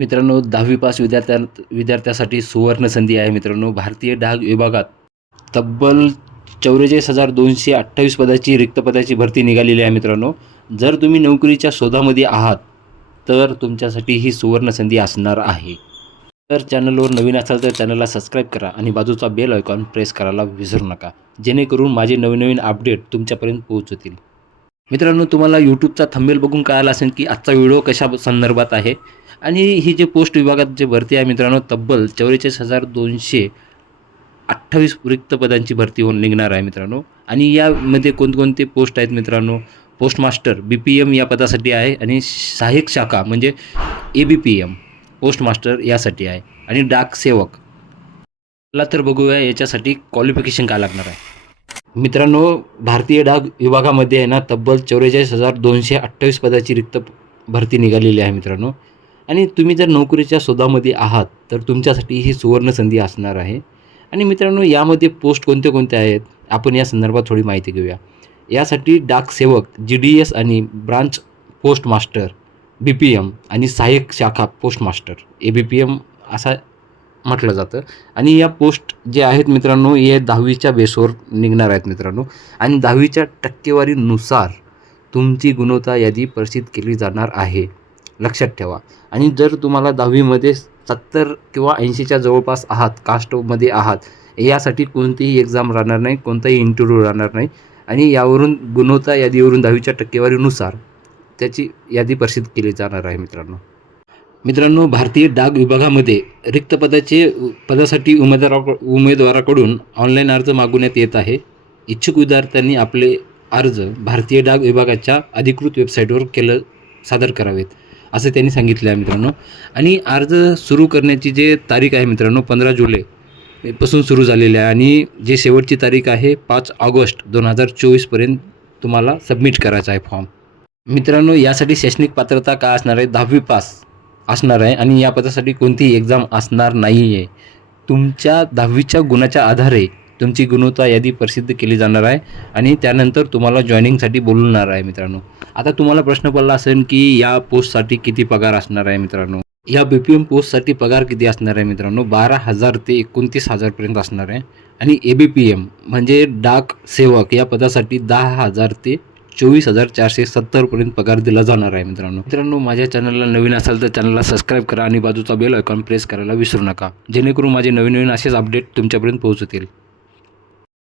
मित्रांनो दहावी पास विद्यार्थ्यां विद्यार्थ्यासाठी सुवर्ण संधी आहे मित्रांनो. भारतीय डाक विभागात तब्बल चौवेचाळीस हजार दोनशे अठ्ठावीस पदाची रिक्त पदाची भरती निघालेली आहे मित्रांनो. जर तुम्ही नोकरीच्या शोधामध्ये आहात तर तुमच्यासाठी ही सुवर्ण संधी असणार आहे. तर चॅनलवर नवीन असाल तर चॅनलला सबस्क्राईब करा आणि बाजूचा बेल आयकॉन प्रेस करायला विसरू नका जेणेकरून माझे नवीन नवीन अपडेट तुमच्यापर्यंत पोहोचतील. मित्रांनो तुम्हाला यूट्यूबचा थंबेल बघून कळालं असेल की आजचा व्हिडिओ कशा संदर्भात आहे? आणि ही जे पोस्ट विभागात जे भरती आहे मित्रांनो तब्बल चौवेचाळीस हजार दोनशे अठ्ठावीस रिक्त पदांची भरती होऊन निघणार आहे मित्रांनो. आणि यामध्ये कोणकोणते पोस्ट आहेत मित्रांनो? Post master B P M या पदासाठी आहे आणि सहाय्यक शाखा म्हणजे A B P M post master यासाठी आहे. आणि डाक सेवक मला तर बघूया याच्यासाठी क्वालिफिकेशन काय लागणार आहे. मित्रांनो भारतीय डाक विभागामध्ये आहे ना तब्बल चौवेचाळीस हजार दोनशे अठ्ठावीस पदाची रिक्त भरती निघालेली आहे मित्रांनो. आणि तुम्ही जर नोकरीच्या शोधामध्ये आहात तर तुमच्यासाठी ही सुवर्ण संधी असणार आहे. आणि मित्रांनो यामध्ये पोस्ट कोणते कोणते आहेत आपण या संदर्भात थोडी माहिती घेऊया. यासाठी डाक सेवक जी डी एस आणि branch post master B P M आणि सहाय्यक शाखा post master A B P M असा म्हटलं जातं. आणि या पोस्ट जे आहेत मित्रांनो हे दहावीच्या बेसवर निघणार आहेत मित्रांनो. आणि दहावीच्या टक्केवारीनुसार तुमची गुणवत्ता यादी प्रसिद्ध केली जाणार आहे. लक्षात ठेवा. आणि जर तुम्हाला दहावीमध्ये सत्तर किंवा ऐंशीच्या जवळपास आहात कास्टमध्ये आहात यासाठी कोणतीही एक्झाम राहणार नाही कोणताही इंटरव्ह्यू राहणार नाही. आणि यावरून गुणवत्ता यादीवरून दहावीच्या टक्केवारीनुसार त्याची यादी प्रसिद्ध केली जाणार आहे मित्रांनो. मित्रांनो भारतीय डाक विभागामध्ये रिक्त पदाचे पदासाठी उमेदवारा उमेदवाराकडून ऑनलाईन अर्ज मागवण्यात येत आहे. इच्छुक विद्यार्थ्यांनी आपले अर्ज भारतीय डाक विभागाच्या अधिकृत वेबसाईटवर केलं सादर करावेत. असं त्यांनी सांगितलं आहे मित्रांनो. आणि अर्ज सुरू करण्याची जे तारीख आहे मित्रांनो पंधरा जुलै पासून सुरू झालेली आहे. आणि जे शेवटची तारीख आहे पाच ऑगस्ट दोन हजार चोवीसपर्यंत तुम्हाला सबमिट करायचा आहे फॉर्म. मित्रांनो यासाठी शैक्षणिक पात्रता काय असणार आहे? दहावी पास असणार आहे आणि या पदासाठी कोणतीही एक्झाम असणार नाही आहे तुमच्या दहावीच्या गुणाच्या आधारे तुमची गुणवत्ता यादी प्रसिद्ध केली जाणार आहे आणि त्यानंतर तुम्हाला जॉईनिंगसाठी बोलवणार आहे मित्रांनो. आता तुम्हाला प्रश्न पडला असेल की या पोस्टसाठी किती पगार असणार आहे मित्रांनो. या बी पी एम पोस्टसाठी पगार किती असणार आहे मित्रांनो? बारा हजार ते एकोणतीस हजारपर्यंत असणार आहे. आणि ए बी पी एम म्हणजे डाक सेवक या पदासाठी दहा हजार ते चोवीस हजार चारशे सत्तरपर्यंत पगार दिला जाणार आहे मित्रांनो. मित्रांनो माझ्या चॅनलला नवीन असाल तर चॅनलला सबस्क्राईब करा आणि बाजूचा बेल आयकॉन प्रेस करायला विसरू नका. जेणेकरून माझे नवीन नवीन असेच अपडेट तुमच्यापर्यंत पोहोचतील.